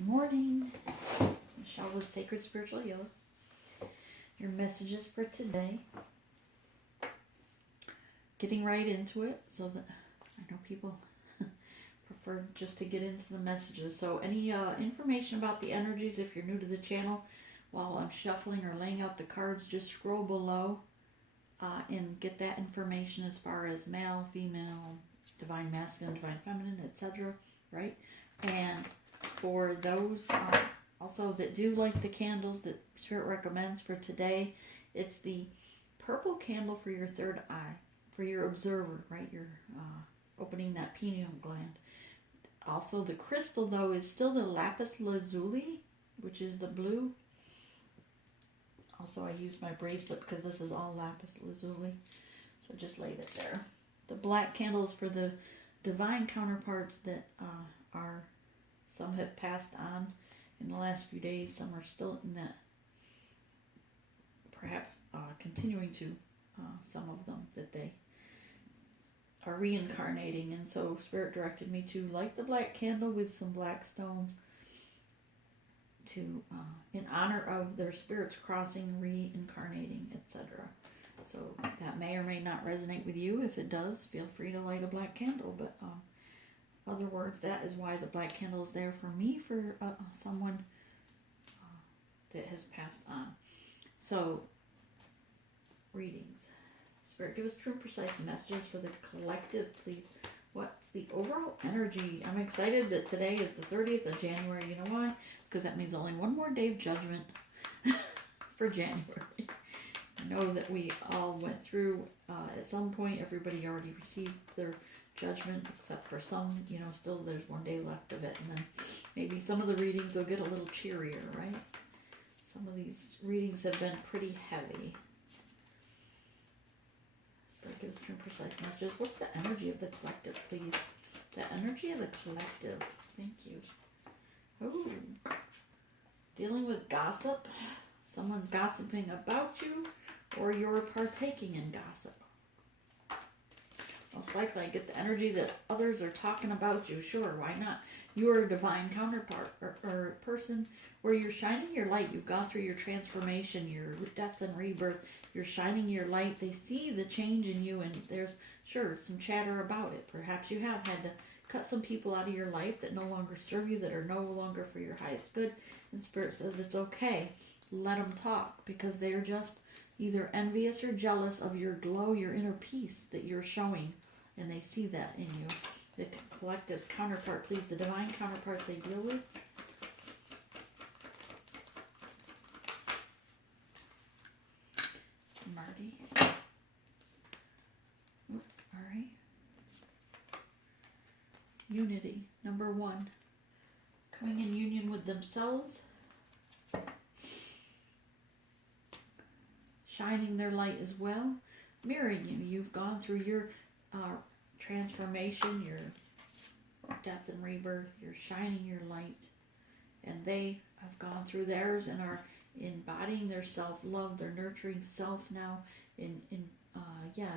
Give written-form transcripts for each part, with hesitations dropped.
Good morning. Michelle with Sacred Spiritual Yoga. Your messages for today. Getting right into it so that I know people prefer just to get into the messages. So any information about the energies, if you're new to the channel, while I'm shuffling or laying out the cards, just scroll below and get that information as far as male, female, divine masculine, divine feminine, etc. Right? And for those also that do like the candles that Spirit recommends for today, it's the purple candle for your third eye, for your observer, right? You're opening that pineal gland. Also, the crystal, though, is still the lapis lazuli, which is the blue. Also, I use my bracelet because this is all lapis lazuli, so just laid it there. The black candles for the divine counterparts that are, some have passed on in the last few days, some are still in that, perhaps continuing to, some of them, that they are reincarnating. And so Spirit directed me to light the black candle with some black stones to in honor of their spirits crossing, reincarnating, etc. So that may or may not resonate with you. If it does, feel free to light a black candle. But other words, that is why the black candle is there for me, for someone that has passed on. So, readings. Spirit, give us true and precise messages for the collective, please. What's the overall energy? I'm excited that today is the 30th of January. You know why? Because that means only one more day of judgment for January. I know that we all went through, at some point, everybody already received their judgment, except for some, still there's one day left of it. And then maybe some of the readings will get a little cheerier, right? Some of these readings have been pretty heavy. Spirit gives true and precise messages. What's the energy of the collective, please? The energy of the collective. Thank you. Oh, dealing with gossip. Someone's gossiping about you, or you're partaking in gossip. Most likely I get the energy that others are talking about you. Sure, why not? You are a divine counterpart or person where you're shining your light. You've gone through your transformation, your death and rebirth. You're shining your light. They see the change in you, and there's, sure, some chatter about it. Perhaps you have had to cut some people out of your life that no longer serve you, that are no longer for your highest good. And Spirit says it's okay. Let them talk, because they're just either envious or jealous of your glow, your inner peace that you're showing, and they see that in you. The collective's counterpart, please, the divine counterpart they deal with. Smarty. Oop, all right. Unity, number 1. Coming in union with themselves. Shining their light as well. Mirroring you. You've gone through your transformation, your death and rebirth. You're shining your light. And they have gone through theirs and are embodying their self-love, their nurturing self now,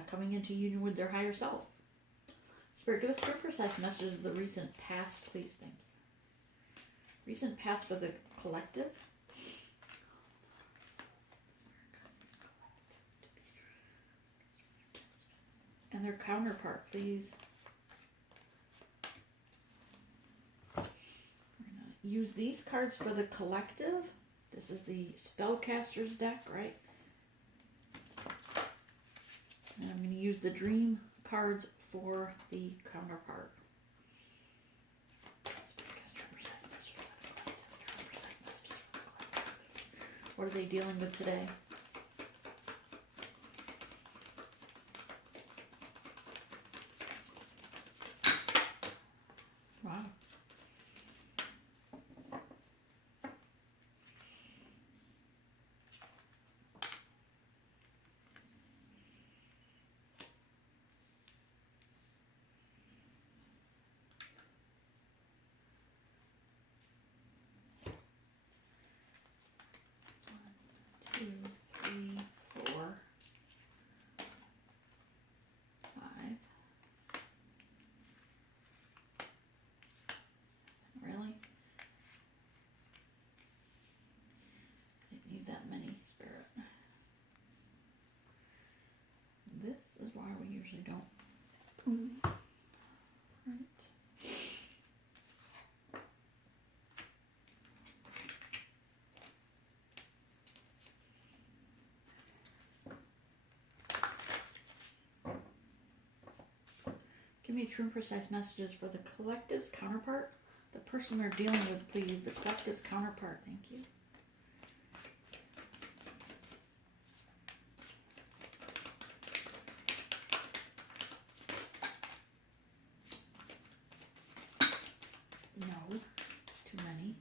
coming into union with their higher self. Spirit, give us true precise messages of the recent past, please. Thank you. Recent past for the collective. And their counterpart, please. We're going to use these cards for the collective. This is the Spellcaster's deck, right? And I'm going to use the Dream cards for the counterpart. What are they dealing with today? Wow. usually don't. Right. Give me true and precise messages for the collective's counterpart. The person they're dealing with, please. The collective's counterpart. Thank you. No. Too many.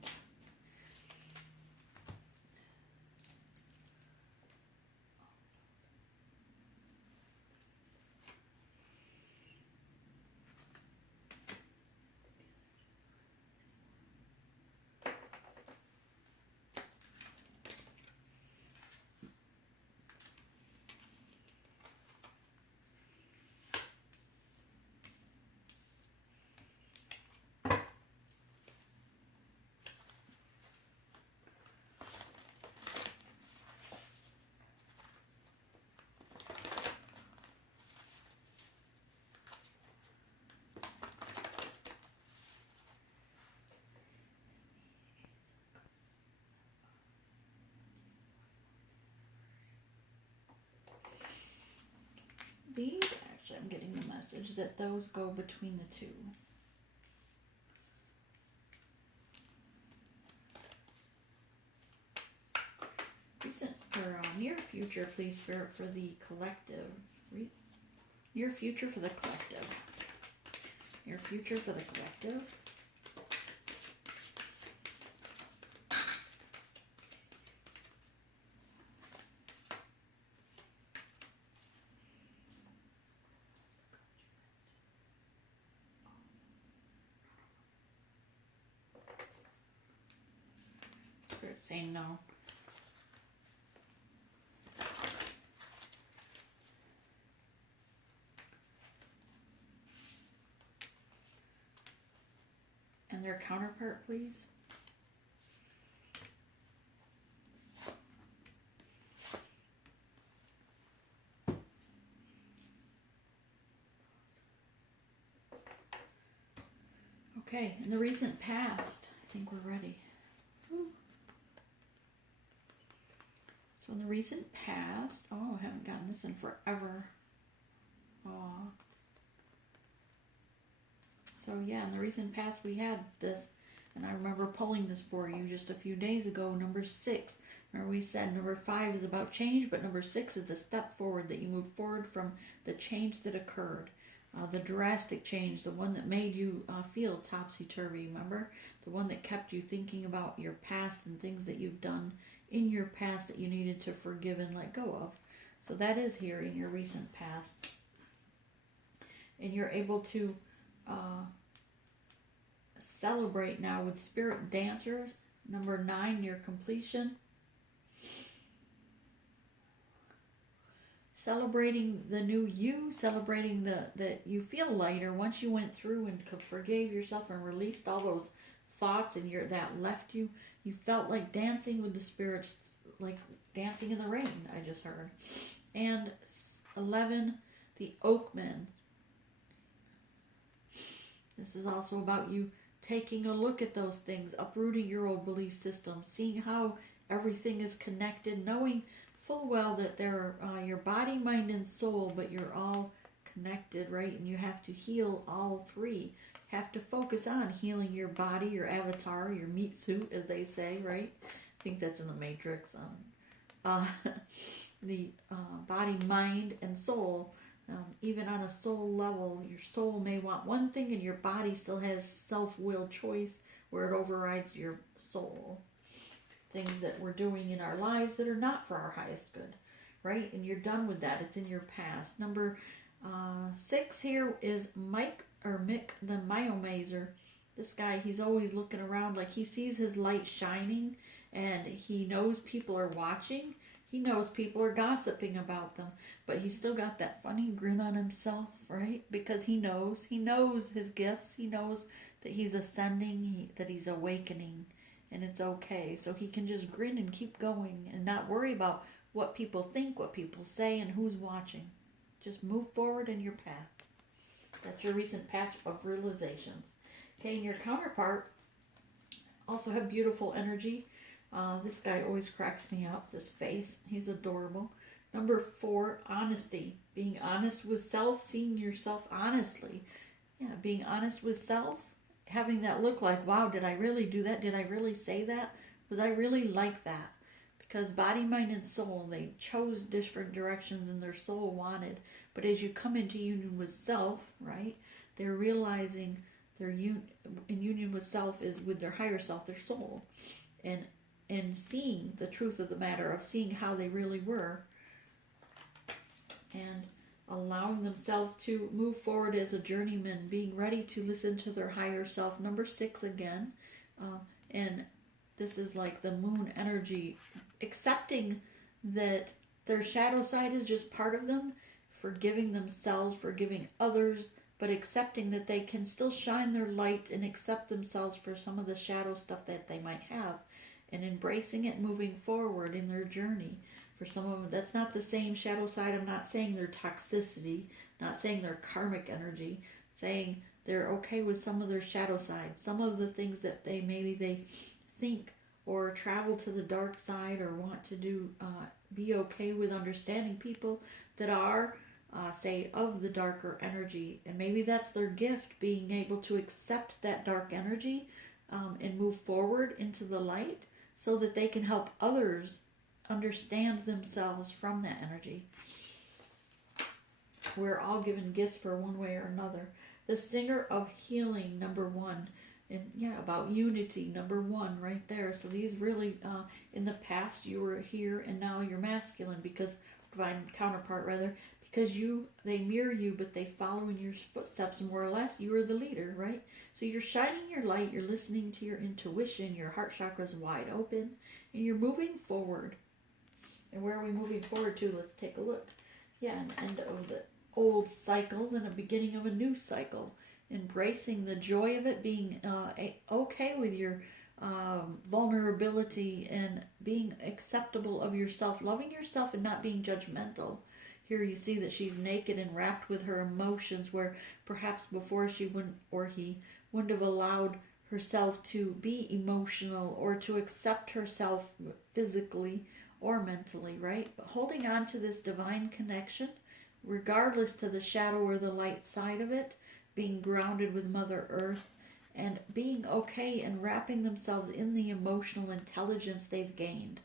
These, actually, I'm getting the message that those go between the two. Recent or near future, please, Spirit, for the collective. Near future for the collective. Near future for the collective. Spirit saying no. And their counterpart, please. Okay, in the recent past, I think we're ready. Woo. So in the recent past, oh, I haven't gotten this in forever. Aw. So yeah, in the recent past we had this, and I remember pulling this for you just a few days ago, number 6. Remember we said number 5 is about change, but number 6 is the step forward, that you move forward from the change that occurred. The drastic change, the one that made you feel topsy-turvy, remember? The one that kept you thinking about your past and things that you've done in your past that you needed to forgive and let go of. So that is here in your recent past. And you're able to celebrate now with spirit dancers. Number 9, near completion. Celebrating the new you, celebrating that you feel lighter once you went through and forgave yourself and released all those thoughts and that left you. You felt like dancing with the spirits, like dancing in the rain, I just heard. And 11, the Oakman. This is also about you taking a look at those things, uprooting your old belief system, seeing how everything is connected, knowing full well that they're your body, mind, and soul, but you're all connected, right? And you have to heal all three. You have to focus on healing your body, your avatar, your meat suit, as they say, right? I think that's in the Matrix. The body, mind, and soul. Even on a soul level, your soul may want one thing and your body still has self-will choice where it overrides your soul. Things that we're doing in our lives that are not for our highest good, right? And you're done with that. It's in your past. Number 6 here is Mick the Myomazer. This guy, he's always looking around like he sees his light shining and he knows people are watching. He knows people are gossiping about them, but he's still got that funny grin on himself, right? Because he knows his gifts. He knows that he's ascending, that he's awakening, and it's okay. So he can just grin and keep going and not worry about what people think, what people say, and who's watching. Just move forward in your path. That's your recent past of realizations. Okay, and your counterpart also have beautiful energy. This guy always cracks me up, this face. He's adorable. Number 4, honesty. Being honest with self, seeing yourself honestly. Yeah, being honest with self. Having that look like, wow, did I really do that? Did I really say that? Was I really like that? Because body, mind, and soul, they chose different directions and their soul wanted. But as you come into union with self, right, they're realizing their in union with self is with their higher self, their soul. And seeing the truth of the matter, of seeing how they really were. And allowing themselves to move forward as a journeyman, being ready to listen to their higher self. Number 6 again. And this is like the moon energy, accepting that their shadow side is just part of them, forgiving themselves, forgiving others, but accepting that they can still shine their light and accept themselves for some of the shadow stuff that they might have, and embracing it, moving forward in their journey. For some of them, that's not the same shadow side. I'm not saying their toxicity, not saying their karmic energy, saying they're okay with some of their shadow side, some of the things that they think or travel to the dark side or want to do, be okay with understanding people that are, say, of the darker energy. And maybe that's their gift, being able to accept that dark energy and move forward into the light so that they can help others understand themselves from that energy. We're all given gifts for one way or another. The singer of healing, number 1. And yeah, about unity, number 1 right there. So these really, in the past you were here and now you're masculine, because, divine counterpart rather, because they mirror you, but they follow in your footsteps more or less. You are the leader, right? So you're shining your light, you're listening to your intuition, your heart chakra is wide open, and you're moving forward. And where are we moving forward to? Let's take a look. Yeah, an end of the old cycles and a beginning of a new cycle. Embracing the joy of it, being okay with your vulnerability and being acceptable of yourself, loving yourself and not being judgmental. Here you see that she's naked and wrapped with her emotions, where perhaps before she wouldn't, or he wouldn't have allowed herself to be emotional or to accept herself physically or mentally, right? But holding on to this divine connection, regardless to the shadow or the light side of it, being grounded with Mother Earth, and being okay and wrapping themselves in the emotional intelligence they've gained.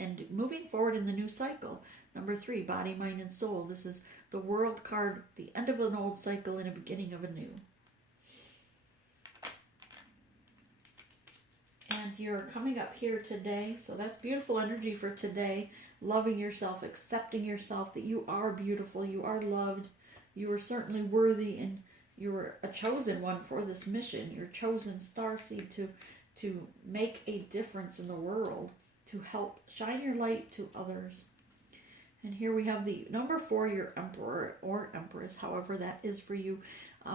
And moving forward in the new cycle. Number 3, body, mind, and soul. This is the World card, the end of an old cycle and a beginning of a new. And you're coming up here today, so that's beautiful energy for today. Loving yourself, accepting yourself, that you are beautiful, you are loved, you are certainly worthy, and you're a chosen one for this mission. You're chosen starseed to make a difference in the world, to help shine your light to others. And here we have the number 4, your emperor or empress, however that is for you.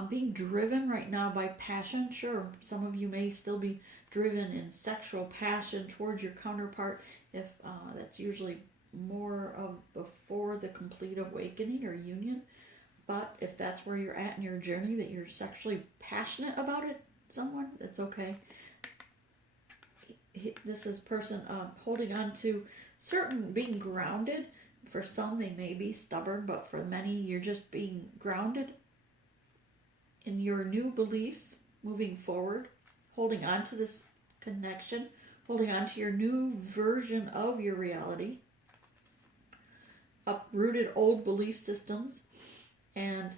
Being driven right now by passion. Sure, some of you may still be driven in sexual passion towards your counterpart, if that's usually more of before the complete awakening or union. But if that's where you're at in your journey, that you're sexually passionate about it, someone, that's okay. This is person holding on to certain, being grounded. For some, they may be stubborn, but for many, you're just being grounded in your new beliefs, moving forward, holding on to this connection, holding on to your new version of your reality, uprooted old belief systems, and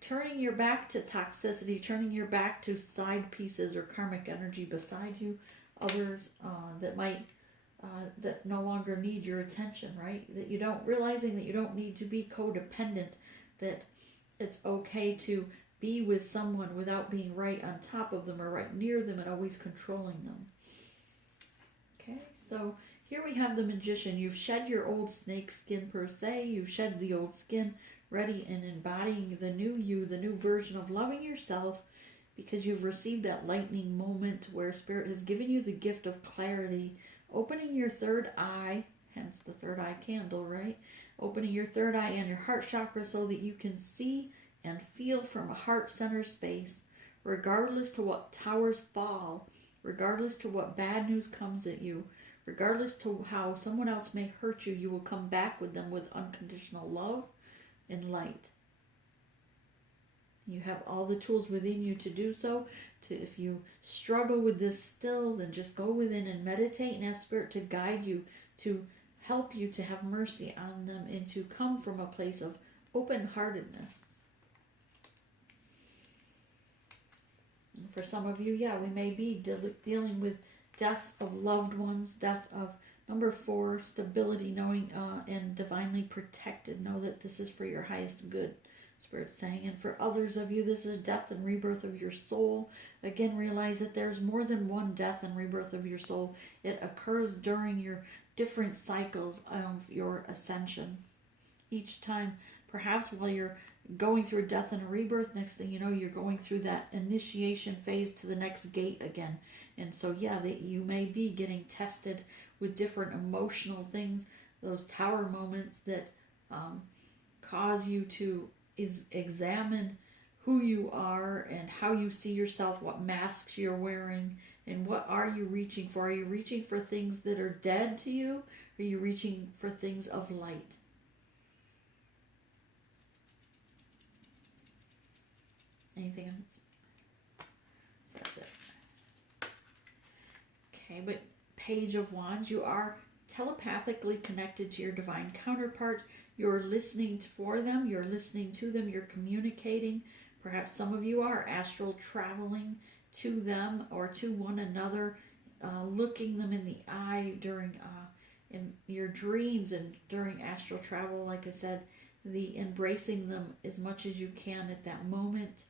turning your back to toxicity, turning your back to side pieces or karmic energy beside you, others that might that no longer need your attention, right? That you don't, realizing that you don't need to be codependent, that it's okay to be with someone without being right on top of them or right near them and always controlling them. Okay, so here we have the Magician. You've shed your old snake skin per se. You've shed the old skin, ready and embodying the new you, the new version of loving yourself, because you've received that lightning moment where Spirit has given you the gift of clarity, opening your third eye, hence the third eye candle, right? Opening your third eye and your heart chakra so that you can see and feel from a heart center space, regardless to what towers fall, regardless to what bad news comes at you, regardless to how someone else may hurt you, you will come back with them with unconditional love and light. You have all the tools within you to do so. If you struggle with this still, then just go within and meditate and ask Spirit to guide you, to help you to have mercy on them, and to come from a place of open-heartedness. And for some of you, we may be dealing with death of loved ones, death of number 4, stability, knowing and divinely protected. Know that this is for your highest good, Spirit's saying. And for others of you, this is a death and rebirth of your soul. Again, realize that there's more than one death and rebirth of your soul. It occurs during your different cycles of your ascension. Each time, perhaps while you're going through a death and a rebirth, next thing you know, you're going through that initiation phase to the next gate again. And so, that you may be getting tested with different emotional things, those tower moments that cause you to examine who you are and how you see yourself, what masks you're wearing, and what are you reaching for. Are you reaching for things that are dead to you? Or are you reaching for things of light? Anything else? So that's it. Okay, but Page of Wands, you are telepathically connected to your divine counterpart. You're listening for them, you're listening to them, you're communicating. Perhaps some of you are astral traveling to them or to one another, looking them in the eye during in your dreams and during astral travel. Like I said, the embracing them as much as you can at that moment,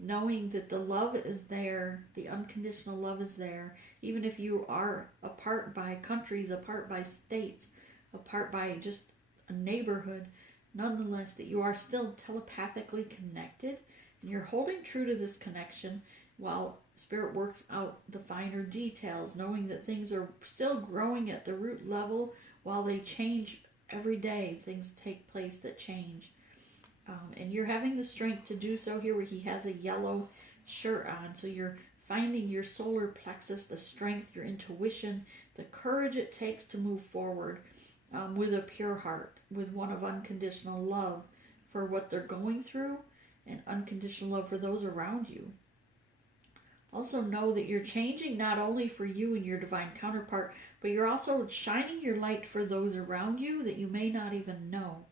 knowing that the love is there, the unconditional love is there, even if you are apart by countries, apart by states, apart by just a neighborhood, nonetheless, that you are still telepathically connected, and you're holding true to this connection while Spirit works out the finer details, knowing that things are still growing at the root level while they change every day. Things take place that change. And you're having the strength to do so here, where he has a yellow shirt on. So you're finding your solar plexus, the strength, your intuition, the courage it takes to move forward with a pure heart, with one of unconditional love for what they're going through and unconditional love for those around you. Also know that you're changing not only for you and your divine counterpart, but you're also shining your light for those around you that you may not even know.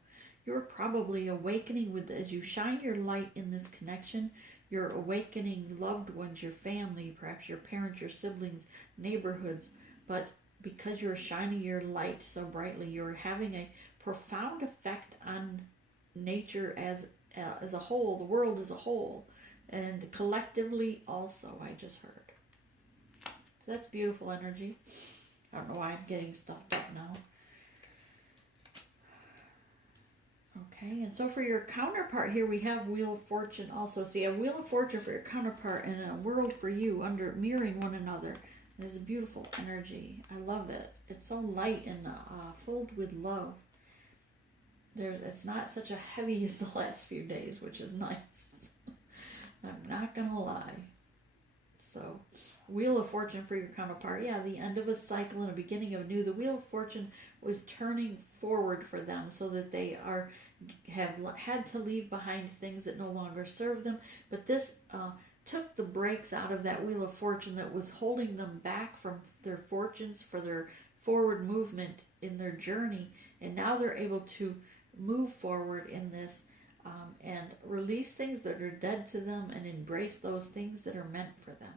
You're probably awakening as you shine your light in this connection, you're awakening loved ones, your family, perhaps your parents, your siblings, neighborhoods. But because you're shining your light so brightly, you're having a profound effect on nature as a whole, the world as a whole, and collectively also, I just heard. So that's beautiful energy. I don't know why I'm getting stuffed up now. Okay, and so for your counterpart here, we have Wheel of Fortune also. So you have Wheel of Fortune for your counterpart and a World for you, under mirroring one another. This is a beautiful energy. I love it. It's so light and filled with love. It's not such a heavy as the last few days, which is nice. I'm not going to lie. So, Wheel of Fortune for your counterpart. Yeah, the end of a cycle and a beginning of a new. The Wheel of Fortune was turning forward for them so that they have had to leave behind things that no longer serve them. But this took the brakes out of that Wheel of Fortune that was holding them back from their fortunes, for their forward movement in their journey. And now they're able to move forward in this and release things that are dead to them and embrace those things that are meant for them.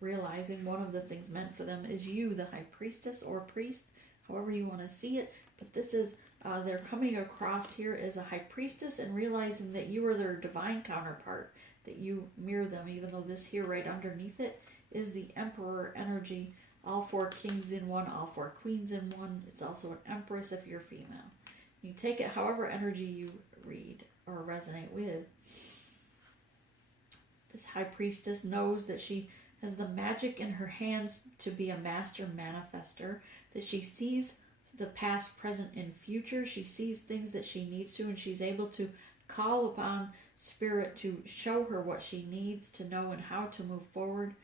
Realizing one of the things meant for them is you, the High Priestess or Priest, however you want to see it. But this is, they're coming across here as a High Priestess and realizing that you are their divine counterpart, that you mirror them, even though this here right underneath it is the Emperor energy. All 4 kings in one, all 4 queens in one. It's also an Empress if you're female. You take it however energy you read or resonate with. This High Priestess knows that she has the magic in her hands to be a master manifester, that she sees the past, present, and future. She sees things that she needs to, and she's able to call upon Spirit to show her what she needs to know and how to move forward,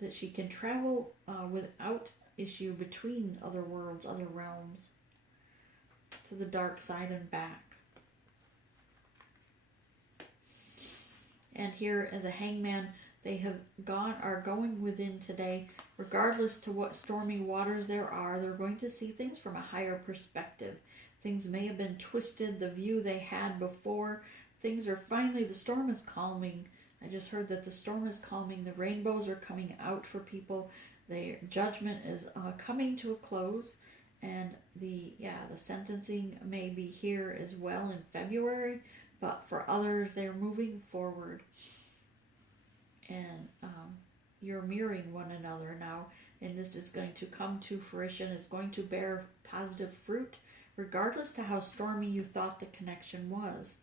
that she can travel without issue between other worlds, other realms, to the dark side and back. And here, as a hangman, they are going within today, regardless to what stormy waters there are. They're going to see things from a higher perspective. Things may have been twisted, the view they had before. Things are finally, the storm is calming. I just heard that the storm is calming. The rainbows are coming out for people. The judgment is coming to a close. And the sentencing may be here as well in February. But for others, they're moving forward. And you're mirroring one another now. And this is going to come to fruition. It's going to bear positive fruit, regardless to how stormy you thought the connection was.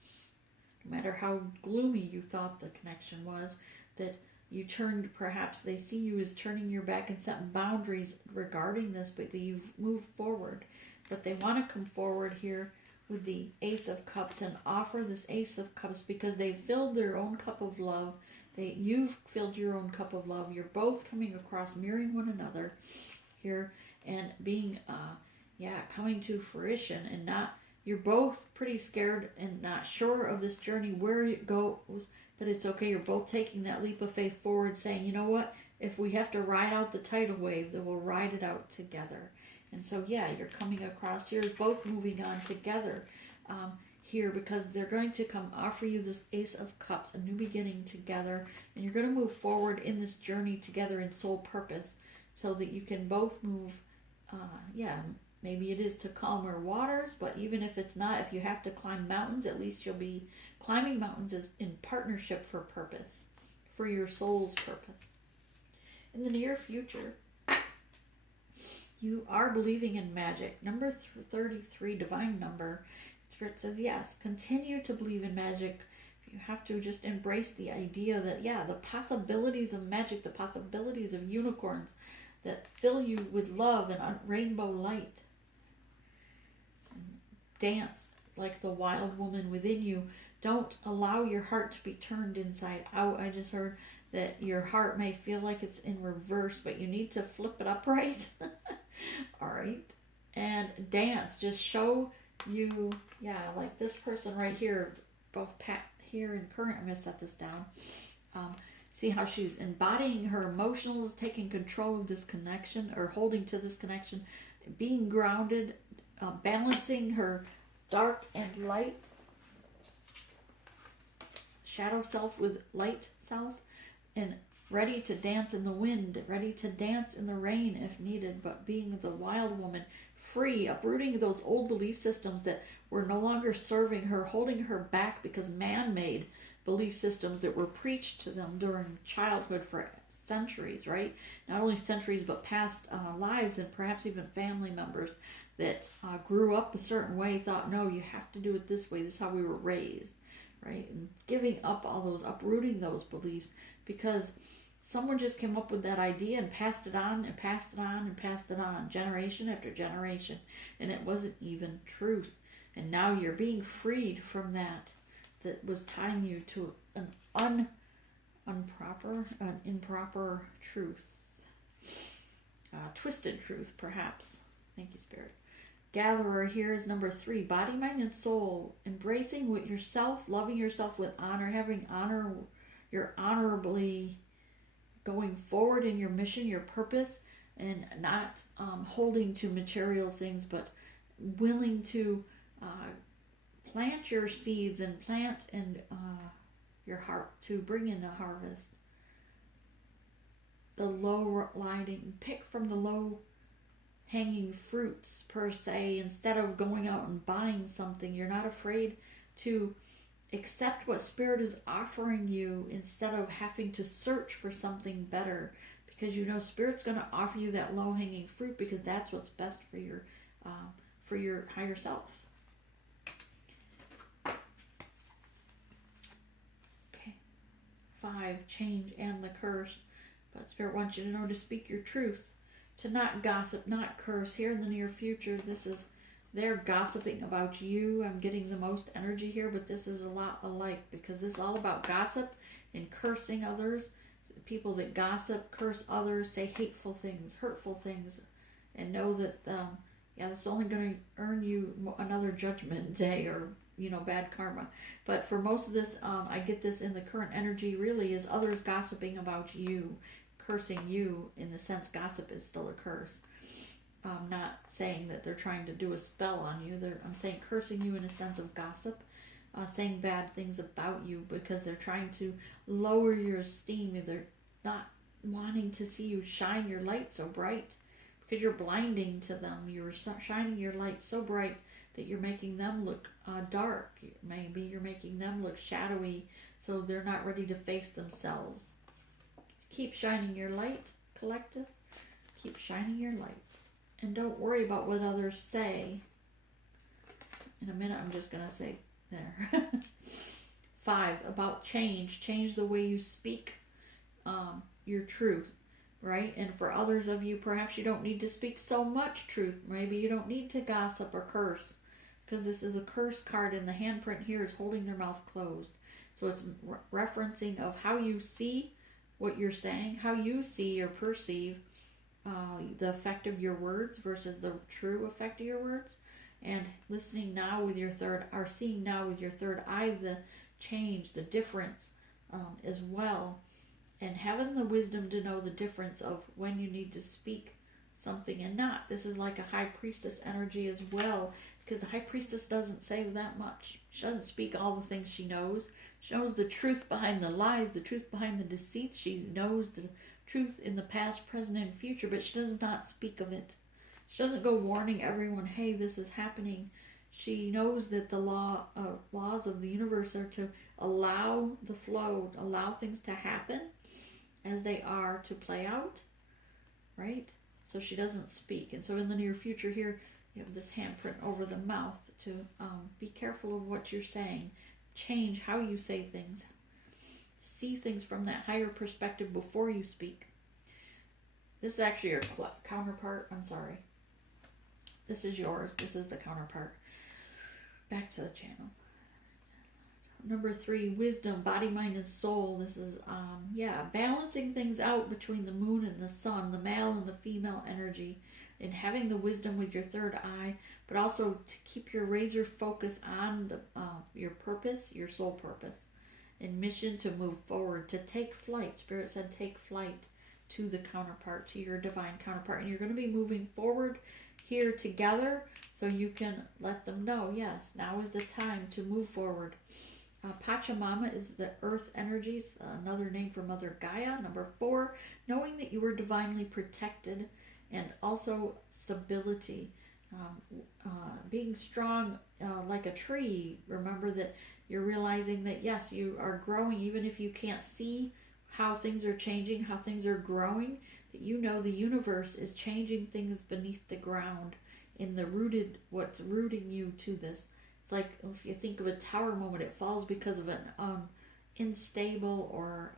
No matter how gloomy you thought the connection was, that you turned, perhaps they see you as turning your back and setting boundaries regarding this, but that you've moved forward. But they want to come forward here with the Ace of Cups and offer this Ace of Cups because they filled their own cup of love. You've filled your own cup of love. You're both coming across, mirroring one another here, and being, coming to fruition, and not. You're both pretty scared and not sure of this journey, where it goes, but it's okay. You're both taking that leap of faith forward, saying, you know what? If we have to ride out the tidal wave, then we'll ride it out together. And so, you're coming across here, both moving on together here, because they're going to come offer you this Ace of Cups, a new beginning together, and you're going to move forward in this journey together in soul purpose, so that you can both move, maybe it is to calmer waters, but even if it's not, if you have to climb mountains, at least you'll be climbing mountains as in partnership for purpose, for your soul's purpose. In the near future, you are believing in magic. Number 33, divine number. Spirit says, yes, continue to believe in magic. You have to just embrace the idea that, the possibilities of magic, the possibilities of unicorns that fill you with love and rainbow light. Dance like the wild woman within you. Don't allow your heart to be turned inside out. I just heard that your heart may feel like it's in reverse, but you need to flip it upright. All right. And dance. Just show you, like this person right here, both Pat here and current. I'm going to set this down. See how she's embodying her emotionals, taking control of this connection, or holding to this connection, being grounded, balancing her dark and light, shadow self with light self, and ready to dance in the wind, ready to dance in the rain if needed, but being the wild woman, free, uprooting those old belief systems that were no longer serving her, holding her back because man-made belief systems that were preached to them during childhood for centuries, right? Not only centuries, but past lives, and perhaps even family members that grew up a certain way, thought, no, you have to do it this way. This is how we were raised, right? And giving up all those, uprooting those beliefs, because someone just came up with that idea and passed it on and passed it on and passed it on, generation after generation, and it wasn't even truth. And now you're being freed from that was tying you to an improper truth, twisted truth, perhaps. Thank you, Spirit. Gatherer here is number 3, body, mind, and soul. Embracing with yourself, loving yourself with honor, having honor, you're honorably going forward in your mission, your purpose, and not holding to material things, but willing to plant your seeds and plant in your heart to bring in a harvest. The low lighting, pick from the low hanging fruits per se, instead of going out and buying something. You're not afraid to accept what Spirit is offering you instead of having to search for something better, because you know Spirit's going to offer you that low hanging fruit because that's what's best for your higher self. 5, change and the curse. But Spirit wants you to know to speak your truth, to not gossip, not curse. Here in the near future, this is, they're gossiping about you. I'm getting the most energy here, but this is a lot alike, because this is all about gossip and cursing others. People that gossip, curse others, say hateful things, hurtful things, and know that, yeah, that's only going to earn you another judgment day, or, you know, bad karma. But for most of this, I get this in the current energy really is others gossiping about you, cursing you, in the sense gossip is still a curse. I'm not saying that they're trying to do a spell on you. I'm saying cursing you in a sense of gossip, saying bad things about you, because they're trying to lower your esteem. They're not wanting to see you shine your light so bright, because you're blinding to them. You're shining your light so bright that you're making them look dark. Maybe you're making them look shadowy, so they're not ready to face themselves. Keep shining your light, collective. Keep shining your light. And don't worry about what others say. In a minute, I'm just going to say there. 5, about change. Change the way you speak your truth, right? And for others of you, perhaps you don't need to speak so much truth. Maybe you don't need to gossip or curse, because this is a curse card, and the handprint here is holding their mouth closed. So it's referencing of how you see what you're saying, how you see or perceive the effect of your words versus the true effect of your words, and listening now with your third, or seeing now with your third eye, the change, the difference as well, and having the wisdom to know the difference of when you need to speak something and not. This is like a high priestess energy as well, because the high priestess doesn't say that much. She doesn't speak all the things she knows. She knows the truth behind the lies, the truth behind the deceits. She knows the truth in the past, present, and future, but she does not speak of it. She doesn't go warning everyone, hey, this is happening. She knows that the laws of the universe are to allow the flow, allow things to happen as they are, to play out, right? So she doesn't speak. And so in the near future here, you have this handprint over the mouth to be careful of what you're saying. Change how you say things. See things from that higher perspective before you speak. This is actually your counterpart. I'm sorry. This is yours. This is the counterpart. Back to the channel. Number 3, wisdom, body, mind, and soul. This is, balancing things out between the moon and the sun, the male and the female energy, and having the wisdom with your third eye, but also to keep your razor focus on your purpose, your soul purpose, and mission to move forward, to take flight. Spirit said take flight to the counterpart, to your divine counterpart, and you're going to be moving forward here together, so you can let them know, yes, now is the time to move forward. Pachamama is the earth energy. It's another name for Mother Gaia. Number 4, knowing that you are divinely protected, and also stability. Being strong like a tree. Remember that you're realizing that, yes, you are growing, even if you can't see how things are changing, how things are growing, that you know the universe is changing things beneath the ground, in the rooted, what's rooting you to this. It's like if you think of a tower moment, it falls because of an unstable or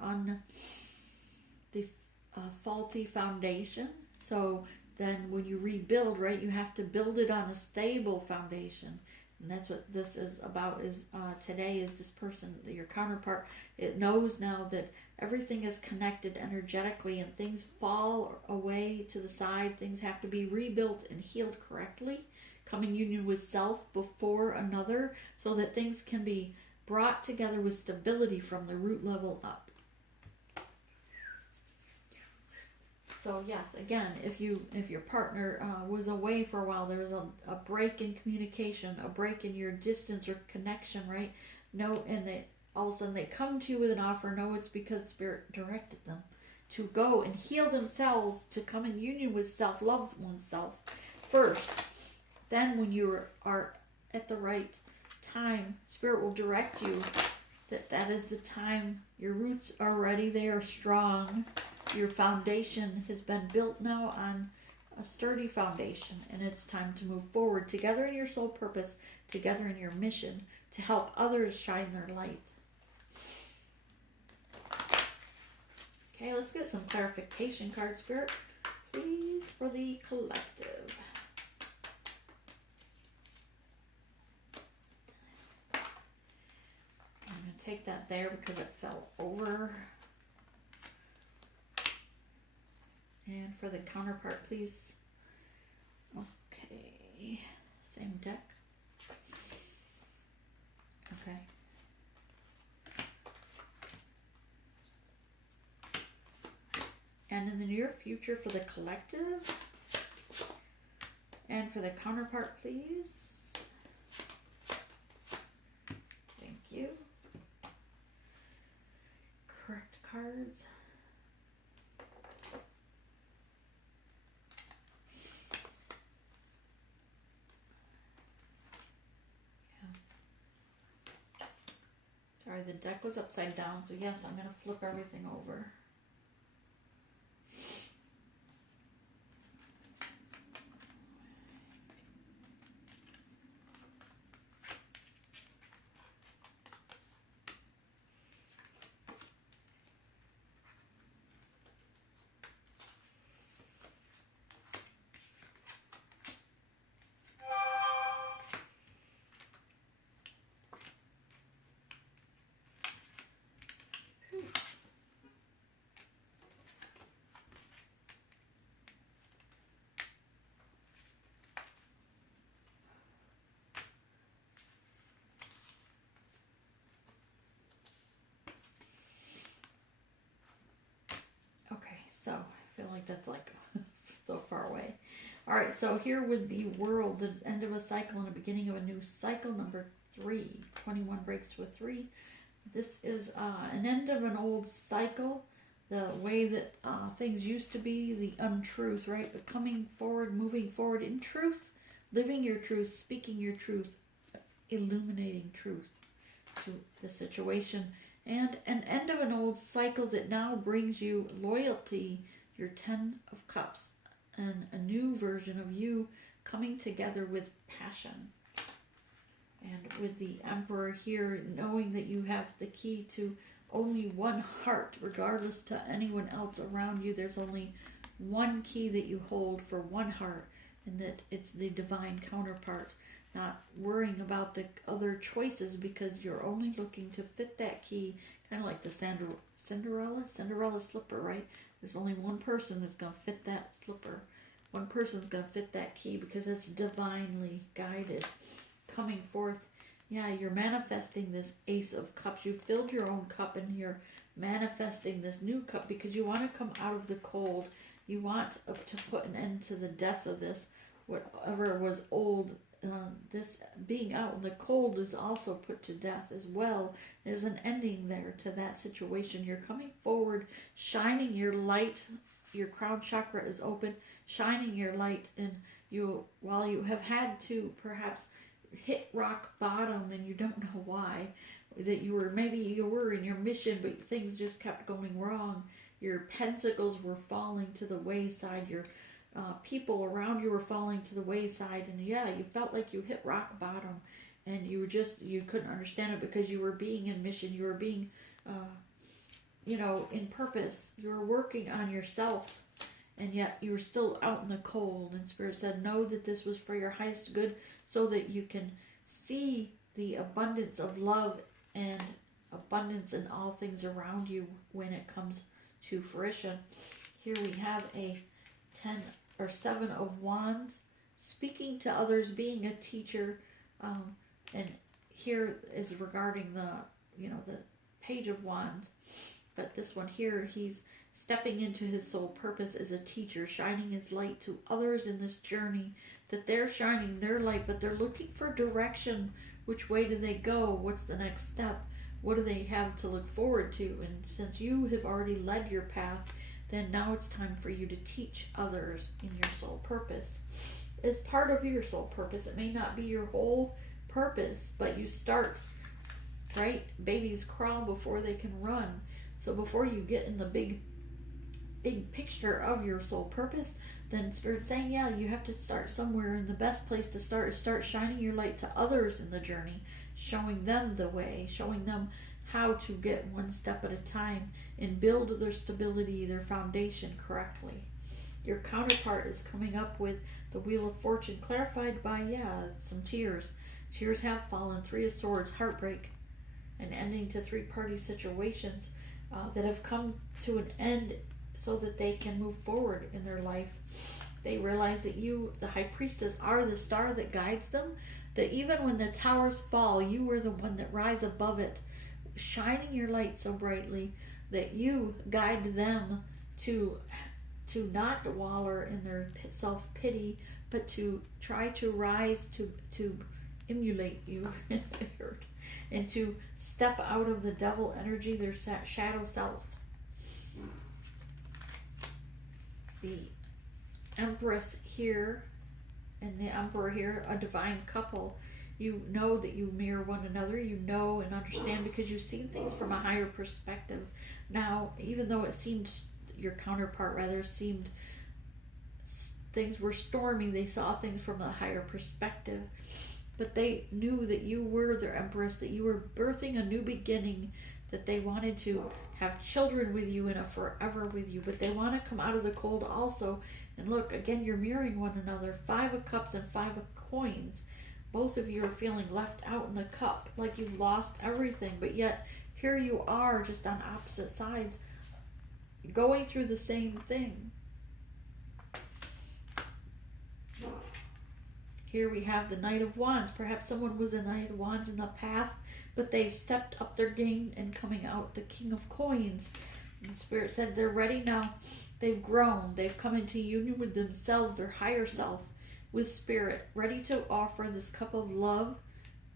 faulty foundation. So then when you rebuild, right, you have to build it on a stable foundation. And that's what this is about, is today is this person, your counterpart. It knows now that everything is connected energetically, and things fall away to the side. Things have to be rebuilt and healed correctly. Come in union with self before another, so that things can be brought together with stability from the root level up. So yes, again, if your partner was away for a while, there was a break in communication, a break in your distance or connection, right? No, and they all of a sudden they come to you with an offer. No, it's because Spirit directed them to go and heal themselves, to come in union with self, love oneself first. Then when you are at the right time, Spirit will direct you that is the time. Your roots are ready. They are strong. Your foundation has been built now on a sturdy foundation, and it's time to move forward together in your soul purpose, together in your mission to help others shine their light. Okay, let's get some clarification cards, Spirit, please, for the collective. I'm going to take that there because it fell over. And for the counterpart, please. Okay, same deck. Okay. And in the near future for the collective. And for the counterpart, please. Thank you. Correct cards. Sorry, the deck was upside down, so yes, I'm going to flip everything over. So I feel like that's like so far away. All right, so here with the world, the end of a cycle and the beginning of a new cycle, number 3. 21 breaks to a 3. This is an end of an old cycle, the way that things used to be, the untruth, right? But coming forward, moving forward in truth, living your truth, speaking your truth, illuminating truth to the situation. And an end of an old cycle that now brings you loyalty, your 10 of Cups, and a new version of you coming together with passion. And with the Emperor here, knowing that you have the key to only one heart, regardless to anyone else around you. There's only one key that you hold for one heart, and that it's the divine counterpart. Not worrying about the other choices because you're only looking to fit that key, kind of like the Cinderella slipper, right? There's only one person that's going to fit that slipper. One person's going to fit that key because it's divinely guided. Coming forth, yeah, you're manifesting this Ace of Cups. You filled your own cup and you're manifesting this new cup because you want to come out of the cold. You want to put an end to the death of this, whatever was old. This being out in the cold is also put to death as well. There's an ending there to that situation. You're coming forward, shining your light. Your crown chakra is open, shining your light, and you, while you have had to perhaps hit rock bottom and you don't know why, that maybe you were in your mission but things just kept going wrong. Your pentacles were falling to the wayside. Your people around you were falling to the wayside, and yeah, you felt like you hit rock bottom, and you couldn't understand it because you were being in mission, you were being in purpose, you were working on yourself, and yet you were still out in the cold. And Spirit said, know that this was for your highest good, so that you can see the abundance of love and abundance in all things around you when it comes to fruition. Here we have a 7 of Wands, speaking to others, being a teacher, and here is regarding the Page of Wands, but this one here, he's stepping into his soul purpose as a teacher, shining his light to others in this journey, that they're shining their light, but they're looking for direction. Which way do they go? What's the next step? What do they have to look forward to? And since you have already led your path, then now it's time for you to teach others in your soul purpose. As part of your soul purpose, it may not be your whole purpose, but you start, right? Babies crawl before they can run. So before you get in the big picture of your soul purpose, then Spirit's saying, yeah, you have to start somewhere, and the best place to start is start shining your light to others in the journey, showing them the way, showing them how to get one step at a time and build their stability, their foundation correctly. Your counterpart is coming up with the Wheel of Fortune, clarified by, some tears. Tears have fallen. 3 of Swords, heartbreak, and ending to 3-party situations that have come to an end so that they can move forward in their life. They realize that you, the High Priestess, are the star that guides them, that even when the towers fall, you are the one that rises above it, shining your light so brightly that you guide them to not waller in their self-pity, but to try to rise, to emulate you and to step out of the devil energy, their shadow self. The Empress here and the Emperor here, a divine couple. You know that you mirror one another. You know and understand because you've seen things from a higher perspective. Now, even though it seemed, your counterpart rather seemed, things were stormy, they saw things from a higher perspective. But they knew that you were their Empress, that you were birthing a new beginning, that they wanted to have children with you and a forever with you. But they want to come out of the cold also. And look, again, you're mirroring one another. 5 of Cups and 5 of Coins. Both of you are feeling left out in the cup, like you've lost everything. But yet, here you are, just on opposite sides, going through the same thing. Here we have the Knight of Wands. Perhaps someone was a Knight of Wands in the past, but they've stepped up their game and coming out the King of Coins. And Spirit said they're ready now. They've grown. They've come into union with themselves, their higher self, with Spirit, ready to offer this cup of love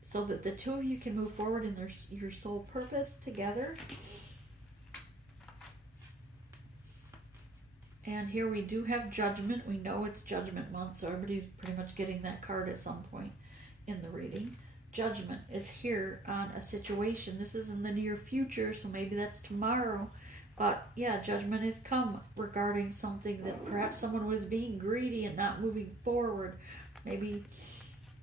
so that the two of you can move forward in your soul purpose together. And here we do have Judgment. We know it's Judgment month, so everybody's pretty much getting that card at some point in the reading. Judgment is here on a situation. This is in the near future, so maybe that's tomorrow. But yeah, judgment has come regarding something that perhaps someone was being greedy and not moving forward. Maybe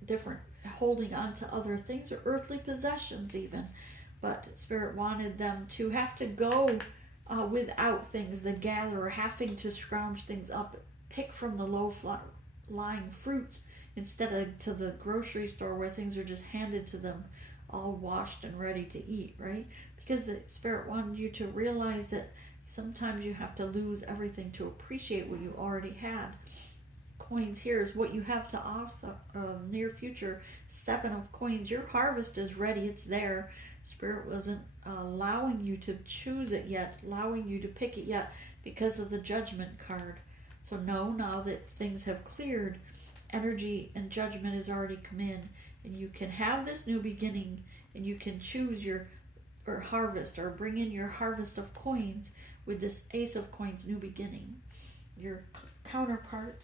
different, holding on to other things or earthly possessions even. But Spirit wanted them to have to go without things, the gatherer, having to scrounge things up, pick from the low-lying fruits instead of to the grocery store where things are just handed to them all washed and ready to eat, right? Because the Spirit wanted you to realize that sometimes you have to lose everything to appreciate what you already had. Coins here is what you have to offer. Near future, 7 of Coins. Your harvest is ready. It's there. Spirit wasn't allowing you to choose it yet, allowing you to pick it yet because of the Judgment card. So know now that things have cleared, energy and judgment has already come in, and you can have this new beginning, and you can choose your harvest, or bring in your harvest of coins with this Ace of Coins new beginning. Your counterpart,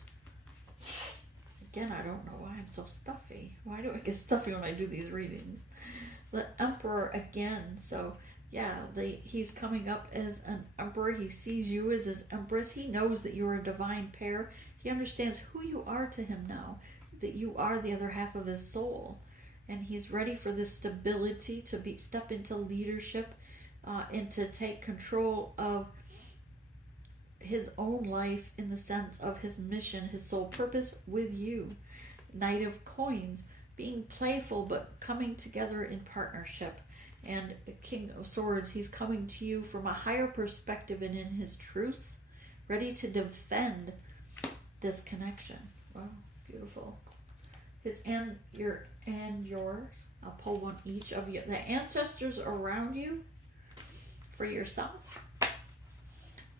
again, I don't know why I'm so stuffy. Why do I get stuffy when I do these readings? The Emperor again. So yeah, he's coming up as an Emperor. He sees you as his Empress. He knows that you're a divine pair. He understands who you are to him now, that you are the other half of his soul. And he's ready for this stability, to step into leadership and to take control of his own life in the sense of his mission, his soul purpose with you. Knight of Coins, being playful but coming together in partnership. And King of Swords, he's coming to you from a higher perspective and in his truth, ready to defend this connection. Wow, beautiful. His and yours. I'll pull one each of you. The ancestors around you for yourself.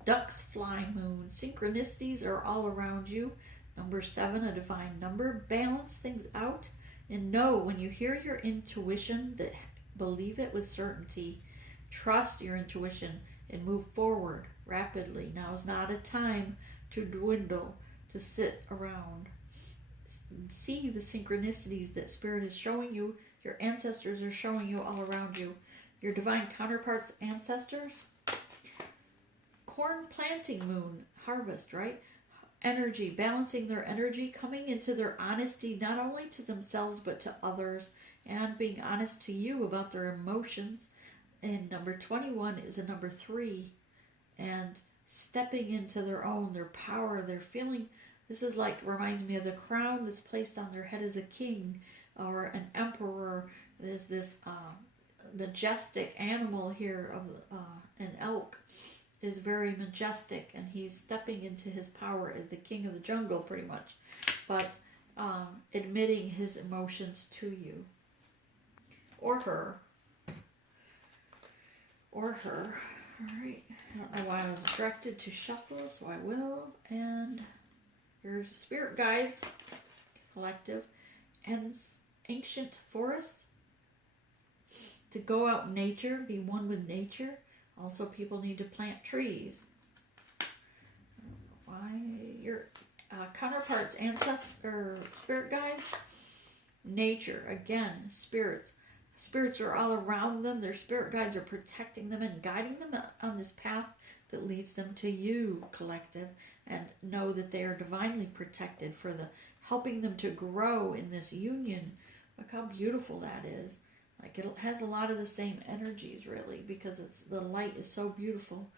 Ducks, flying moon. Synchronicities are all around you. Number 7, a divine number. Balance things out. And know when you hear your intuition, that believe it with certainty. Trust your intuition and move forward rapidly. Now is not a time to dwindle, to sit around. See the synchronicities that Spirit is showing you. Your ancestors are showing you all around you. Your divine counterparts, ancestors. Corn planting moon, harvest, right? Energy, balancing their energy, coming into their honesty, not only to themselves but to others, and being honest to you about their emotions. And number 21 is a number 3, and stepping into their own, their power, their feeling. This is like, reminds me of the crown that's placed on their head as a king or an emperor. There's this majestic animal here of an elk is very majestic, and he's stepping into his power as the king of the jungle, pretty much, but admitting his emotions to you, or her. All right, I don't know why I was directed to shuffle, so I will. And your spirit guides, collective, and ancient forest, to go out in nature, be one with nature. Also, people need to plant trees. Why? Your counterparts, ancestor, spirit guides, nature. Again, spirits. Spirits are all around them. Their spirit guides are protecting them and guiding them on this path that leads them to you, collective. And know that they are divinely protected for the helping them to grow in this union. Look how beautiful that is. Like, it has a lot of the same energies, really, because the light is so beautiful.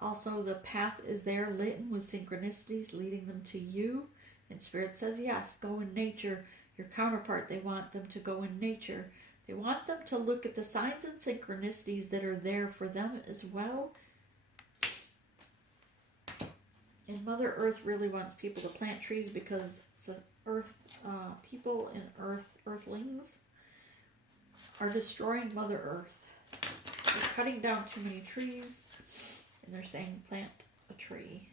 Also, the path is there lit with synchronicities leading them to you. And Spirit says, yes, go in nature. Your counterpart, they want them to go in nature. They want them to look at the signs and synchronicities that are there for them as well. And Mother Earth really wants people to plant trees because people and earthlings are destroying Mother Earth. They're cutting down too many trees, and they're saying plant a tree.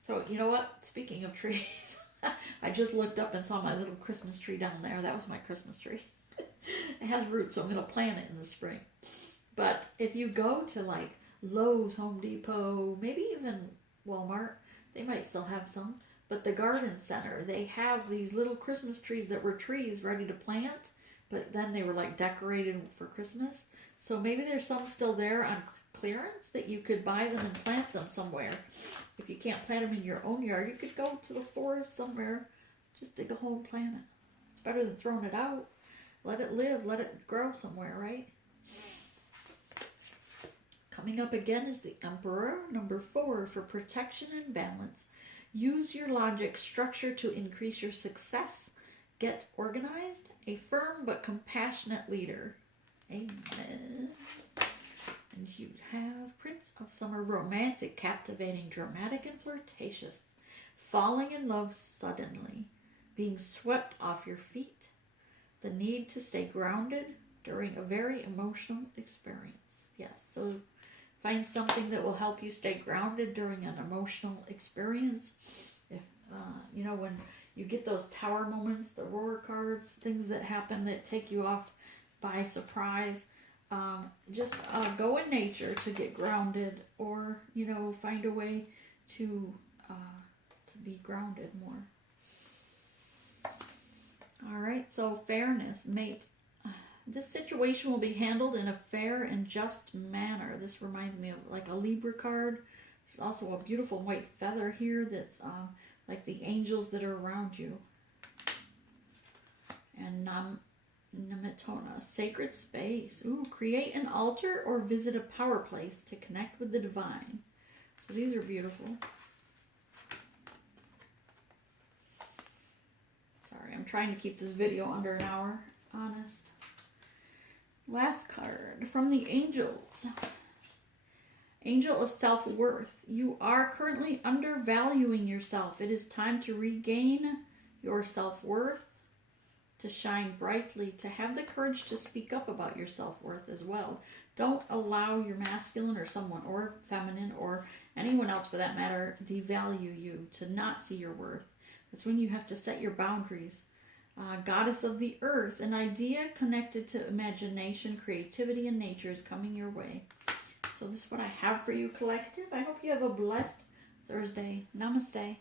So, you know what? Speaking of trees, I just looked up and saw my little Christmas tree down there. That was my Christmas tree. It has roots, so I'm going to plant it in the spring. But if you go to like Lowe's, Home Depot, maybe even Walmart, they might still have some. But the garden center, they have these little Christmas trees that were trees ready to plant, but then they were like decorated for Christmas. So maybe there's some still there on clearance that you could buy them and plant them somewhere. If you can't plant them in your own yard, you could go to the forest somewhere, just dig a hole and plant it. It's better than throwing it out. Let it live, let it grow somewhere, right? Coming up again is the Emperor, number 4, for protection and balance. Use your logic structure to increase your success. Get organized, a firm but compassionate leader. Amen. And you have Prince of Summer, romantic, captivating, dramatic, and flirtatious. Falling in love suddenly. Being swept off your feet. The need to stay grounded during a very emotional experience. Yes, so find something that will help you stay grounded during an emotional experience. If when you get those tower moments, the roar cards, things that happen that take you off by surprise, just go in nature to get grounded, or find a way to be grounded more. All right, so fairness, mate. This situation will be handled in a fair and just manner. This reminds me of like a Libra card. There's also a beautiful white feather here that's like the angels that are around you. And Namatona, sacred space. Ooh, create an altar or visit a power place to connect with the divine. So these are beautiful. Sorry, I'm trying to keep this video under an hour, honest. Last card from the angels. Angel of self-worth. You are currently undervaluing yourself. It is time to regain your self-worth, to shine brightly, to have the courage to speak up about your self-worth as well. Don't allow your masculine or someone, or feminine, or anyone else for that matter, devalue you, to not see your worth. That's when you have to set your boundaries. Goddess of the earth, an idea connected to imagination, creativity, and nature is coming your way. So this is what I have for you, collective. I hope you have a blessed Thursday. Namaste.